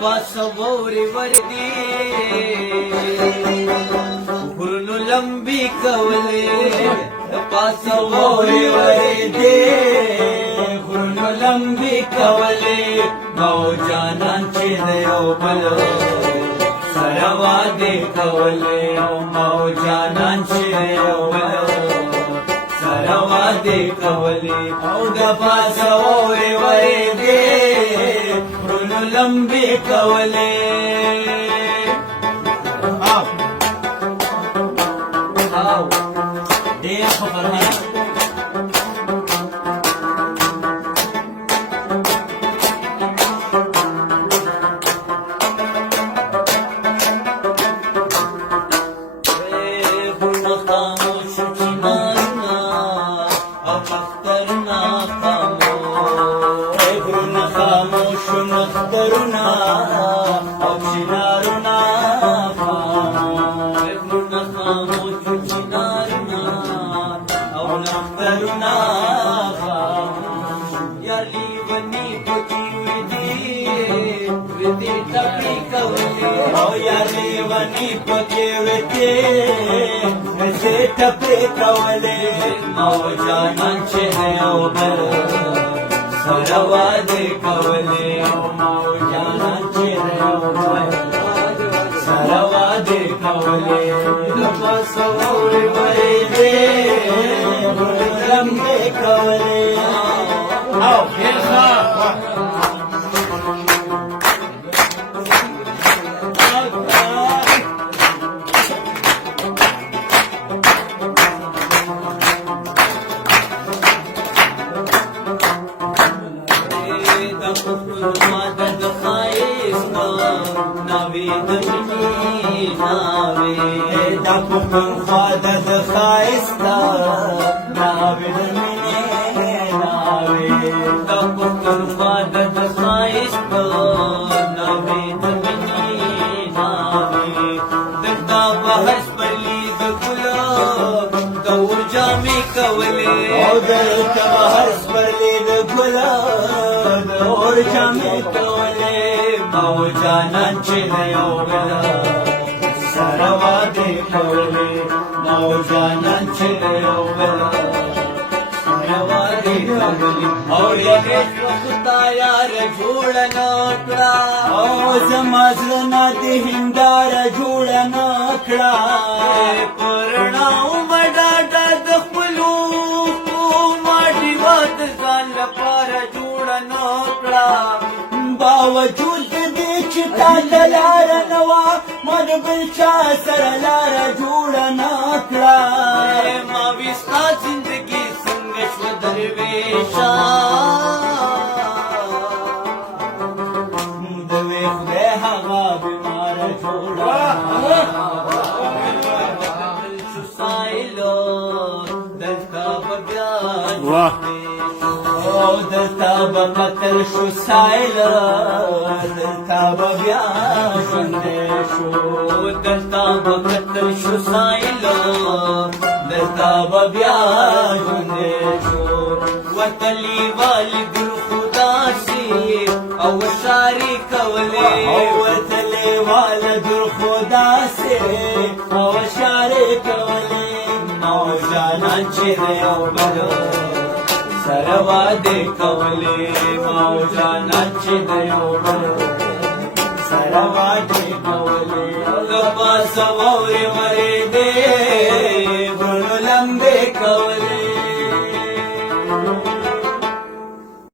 پاسه واورې وردي غرونو لمبې کولې د پاسه واورې وردي غرونو لمبې کولې مو جانان چې د یو بل سره وعدې کولې مو جانان چې د یو بل سره وعدې کولې او د پاسه واورې وردي غرونو لمبې کولې ډېر ښه فرهنګ نخترنا او چنارنا غرونه خاموش چنارنا او نخترنا یا لیونی پکې ودي ټپې کولې او یا لیونی پکې ودي ټپې کولې او جانان چې او بل سره وعدې کولې مو جانان چې سره وعدې کولې د پاسه واورې وردي غرونو لمبې کولې او مدد خایستا ناوی دمینی ناوی دا پختونخوا د خایستا ناوی دمینی ناوی دا پختونخوا د خایستا ناوی دمینی ناوی دلتا بحث پرلی د ګلاب دور جامې کولې او دلتا بحث پرلی د ګلاب اور جامې کولې مو جانان چې یو بل سره وعدې کولې مو جانان چې یو بل سره وعدې کولې او یې خدای یار جوړ نه کړه او زما زړه نه دې هنداره جوړ نه کړه پرناو مډا د خپلو ماټي وات ځان لپاره جوړ نه کړه باوجود دې چې تا ته لاره نه وه ما د بل چا سره لاره جوړه نه کړه ما وي ستا زندګي څنګه شوه درویشه د وې خدای هغه بیماره جوړه شو سایلو دلته به بیا او دلتا به قتل شو سایله دلتا به بیا ژوندی شو دلتا به قتل شو سایله دلتا به بیا ژوندی شو وتلي والګل خدا سي او شاري کولې وتلي والګل خدا سي او شاري کولې مو جانان چې یو بل سره وعدې کولې مو جانان چې د یو بل